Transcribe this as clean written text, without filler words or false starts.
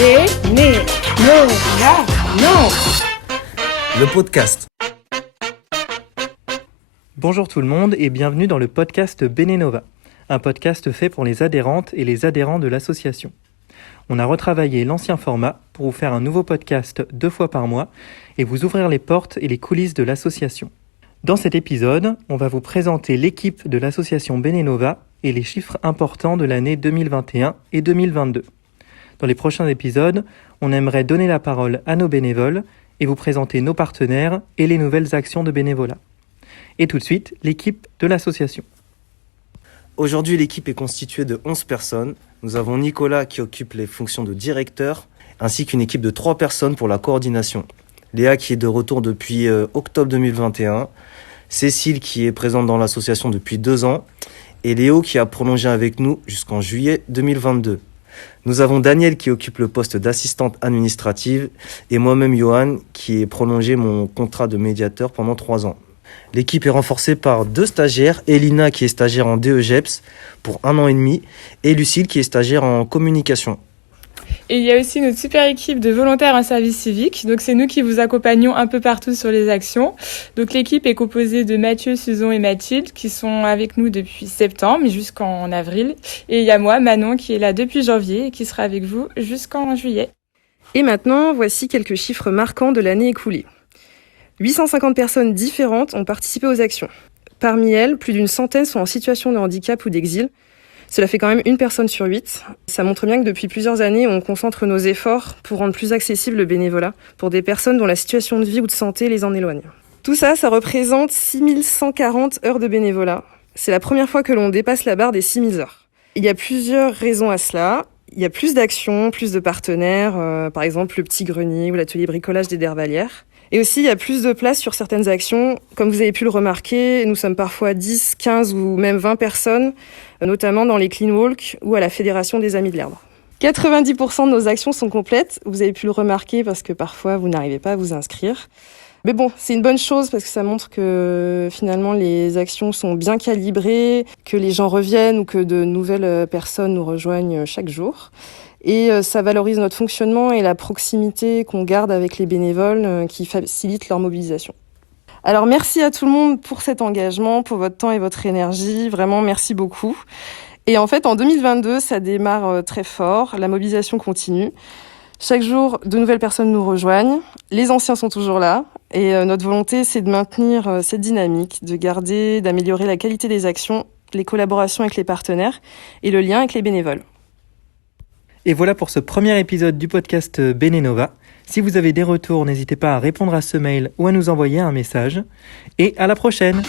Le podcast. Bonjour tout le monde et bienvenue dans le podcast Benenova, un podcast fait pour les adhérentes et les adhérents de l'association. On a retravaillé l'ancien format pour vous faire un nouveau podcast 2 fois par mois et vous ouvrir les portes et les coulisses de l'association. Dans cet épisode, on va vous présenter l'équipe de l'association Benenova et les chiffres importants de l'année 2021 et 2022. Dans les prochains épisodes, on aimerait donner la parole à nos bénévoles et vous présenter nos partenaires et les nouvelles actions de bénévolat. Et tout de suite, l'équipe de l'association. Aujourd'hui, l'équipe est constituée de 11 personnes. Nous avons Nicolas qui occupe les fonctions de directeur, ainsi qu'une équipe de 3 personnes pour la coordination. Léa qui est de retour depuis octobre 2021, Cécile qui est présente dans l'association depuis 2 ans, et Léo qui a prolongé avec nous jusqu'en juillet 2022. Nous avons Daniel qui occupe le poste d'assistante administrative et moi-même Johan qui ai prolongé mon contrat de médiateur pendant 3 ans. L'équipe est renforcée par 2 stagiaires, Elina qui est stagiaire en DEGEPS pour 1 an et demi et Lucille qui est stagiaire en communication. Et il y a aussi notre super équipe de volontaires en service civique. Donc c'est nous qui vous accompagnons un peu partout sur les actions. Donc l'équipe est composée de Mathieu, Susan et Mathilde qui sont avec nous depuis septembre jusqu'en avril. Et il y a moi, Manon, qui est là depuis janvier et qui sera avec vous jusqu'en juillet. Et maintenant, voici quelques chiffres marquants de l'année écoulée. 850 personnes différentes ont participé aux actions. Parmi elles, plus d'une centaine sont en situation de handicap ou d'exil. Cela fait quand même 1 personne sur 8. Ça montre bien que depuis plusieurs années, on concentre nos efforts pour rendre plus accessible le bénévolat pour des personnes dont la situation de vie ou de santé les en éloigne. Tout ça, ça représente 6140 heures de bénévolat. C'est la première fois que l'on dépasse la barre des 6000 heures. Il y a plusieurs raisons à cela. Il y a plus d'actions, plus de partenaires, par exemple le petit grenier ou l'atelier bricolage des Dervalières. Et aussi, il y a plus de place sur certaines actions. Comme vous avez pu le remarquer, nous sommes parfois 10, 15 ou même 20 personnes, notamment dans les Clean Walk ou à la Fédération des Amis de l'Herbe. 90% de nos actions sont complètes. Vous avez pu le remarquer parce que parfois, vous n'arrivez pas à vous inscrire. Mais bon, c'est une bonne chose parce que ça montre que finalement, les actions sont bien calibrées, que les gens reviennent ou que de nouvelles personnes nous rejoignent chaque jour. Et ça valorise notre fonctionnement et la proximité qu'on garde avec les bénévoles qui facilitent leur mobilisation. Alors merci à tout le monde pour cet engagement, pour votre temps et votre énergie. Vraiment, merci beaucoup. Et en fait, en 2022, ça démarre très fort. La mobilisation continue. Chaque jour, de nouvelles personnes nous rejoignent. Les anciens sont toujours là. Et notre volonté, c'est de maintenir cette dynamique, de garder, d'améliorer la qualité des actions, les collaborations avec les partenaires et le lien avec les bénévoles. Et voilà pour ce premier épisode du podcast Benenova. Si vous avez des retours, n'hésitez pas à répondre à ce mail ou à nous envoyer un message. Et à la prochaine!